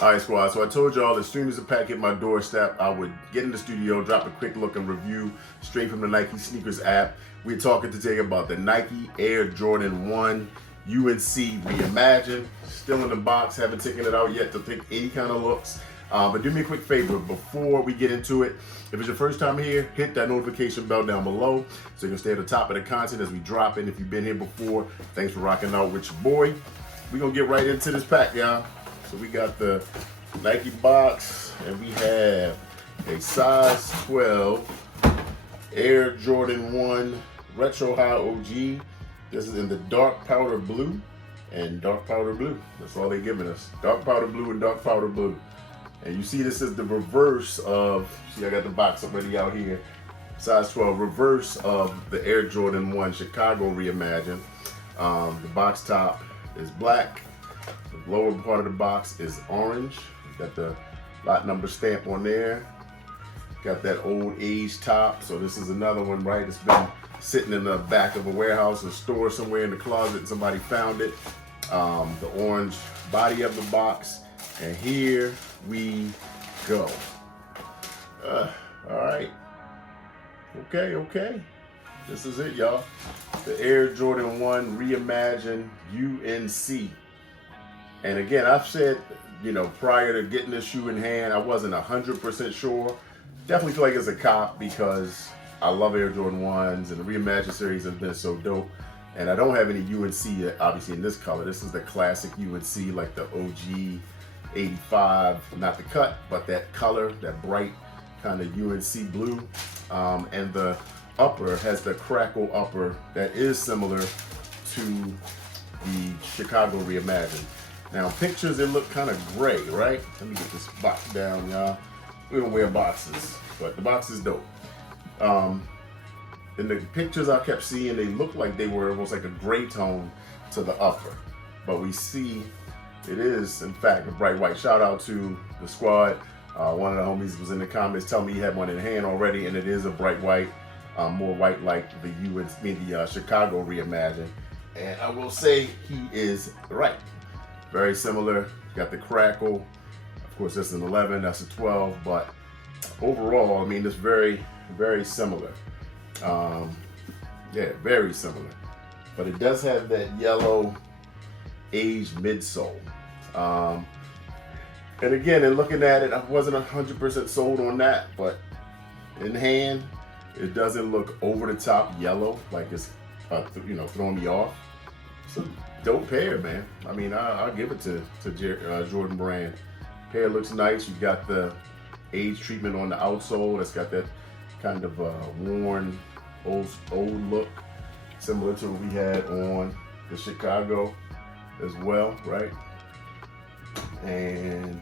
All right, squad. So I told y'all as soon as the pack hit my doorstep, I would get in the studio, drop a quick look and review straight from the Nike Sneakers app. We're talking today about the Nike Air Jordan 1 UNC Reimagined. Still in the box, haven't taken it out yet to take any kind of looks. But do me a quick favor before we get into it. If it's your first time here, hit that notification bell down below so you can stay at the top of the content as we drop it. If you've been here before, thanks for rocking out with your boy. We're going to get right into this pack, y'all. So we got the Nike box, and we have a size 12 Air Jordan 1 Retro High OG. This is in the dark powder blue and dark powder blue. That's all they're giving us. Dark powder blue and dark powder blue. And you see this is the reverse of, see I got the box already out here. Size 12, reverse of the Air Jordan 1 Chicago Reimagined. The box top is black. The lower part of the box is orange. Got the lot number stamp on there. Got that old age top. So this is another one, right? It's been sitting in the back of a warehouse or store somewhere in the closet and somebody found it. The orange body of the box. And here we go. All right. Okay. This is it, y'all. The Air Jordan 1 Reimagined UNC. And again, I've said, you know, prior to getting this shoe in hand, I wasn't 100% sure. Definitely feel like it's a cop because I love Air Jordan 1s and the Reimagined series has been so dope. And I don't have any UNC, obviously, in this color. This is the classic UNC, like the OG 85, not the cut, but that color, that bright kind of UNC blue. And the upper has the crackle upper that is similar to the Chicago Reimagined. Now, pictures, they look kind of gray, right? Let me get this box down, y'all. We don't wear boxes, but the box is dope. In the pictures I kept seeing, they looked like they were almost like a gray tone to the upper. But we see it is, in fact, a bright white. Shout out to the squad. One of the homies was in the comments telling me he had one in hand already, and it is a bright white, more white like the Chicago Reimagined. And I will say he is right. Very similar. Got the crackle. Of course, this is an 11. That's a 12. But overall, I mean, it's very, very similar. Yeah, very similar. But it does have that yellow aged midsole. And again, in looking at it, I wasn't 100% sold on that. But in hand, it doesn't look over the top yellow, like it's throwing me off. So dope pair, man. I mean, I'll give it to Jordan Brand. Pair looks nice. You got the age treatment on the outsole. That's got that kind of worn, old look, similar to what we had on the Chicago as well, right? And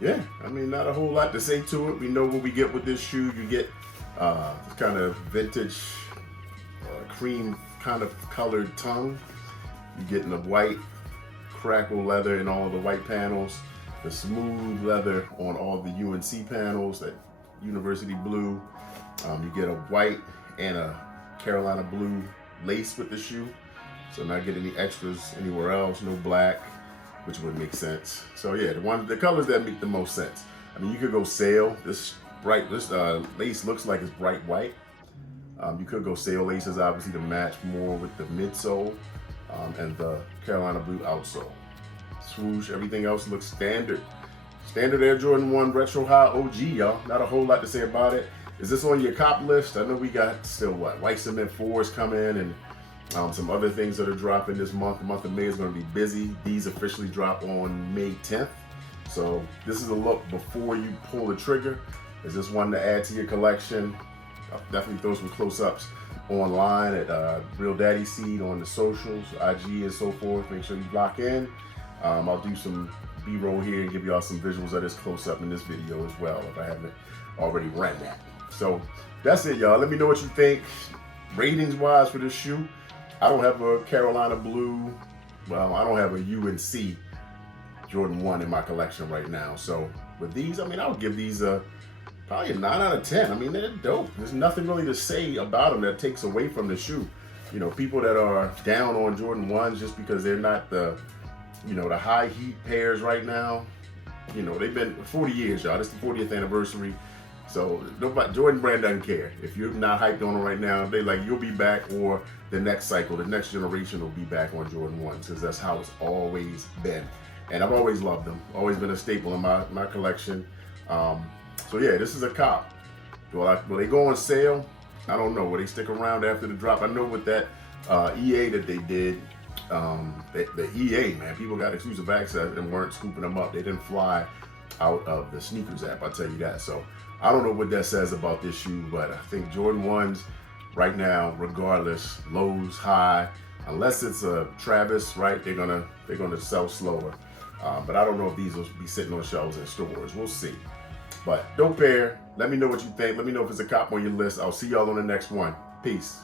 yeah, I mean, not a whole lot to say to it. We know what we get with this shoe. You get kind of vintage cream kind of colored tongue. You're getting the white crackle leather in all of the white panels, the smooth leather on all the UNC panels, that university blue. You get a white and a Carolina blue lace with the shoe. So not getting any extras anywhere else, no black, which would make sense. So yeah, the colors that make the most sense. I mean, you could go sail. This lace looks like it's bright white. You could go sail laces, obviously, to match more with the midsole. And the Carolina blue outsole. Swoosh, everything else looks standard. Standard Air Jordan 1 Retro High OG, y'all. Not a whole lot to say about it. Is this on your cop list? I know we got still White Cement 4s coming and some other things that are dropping this month. The month of May is going to be busy. These officially drop on May 10th. So this is a look before you pull the trigger. Is this one to add to your collection? I'll definitely throw some close-ups online at Real Daddy Seed on the socials, IG and so forth. Make sure you lock in. I'll do some B-roll here and give y'all some visuals of this close-up in this video as well if I haven't already ran that. So that's it, y'all. Let me know what you think. Ratings-wise for this shoe, I don't have a Carolina blue. Well, I don't have a UNC Jordan 1 in my collection right now. So with these, I mean, I would give these probably a 9 out of 10. I mean, they're dope. There's nothing really to say about them that takes away from the shoe. You know, people that are down on Jordan 1s just because they're not the, you know, the high heat pairs right now, You know, they've been 40 years, y'all. This is the 40th anniversary. So nobody, Jordan Brand doesn't care. If you're not hyped on them right now, they like, you'll be back, or the next cycle, the next generation will be back on Jordan 1s, because that's how it's always been. And I've always loved them. Always been a staple in my collection. So yeah, this is a cop. Will they go on sale? I don't know. Will they stick around after the drop? I know with that EA that they did, the EA, man, people got exclusive access and weren't scooping them up. They didn't fly out of the sneakers app, I'll tell you that. So I don't know what that says about this shoe, but I think Jordan 1s right now, regardless, lows, high, unless it's a Travis, right, they're gonna sell slower. But I don't know if these will be sitting on shelves in stores. We'll see. But dope pair. Let me know what you think. Let me know if it's a cop on your list. I'll see y'all on the next one. Peace.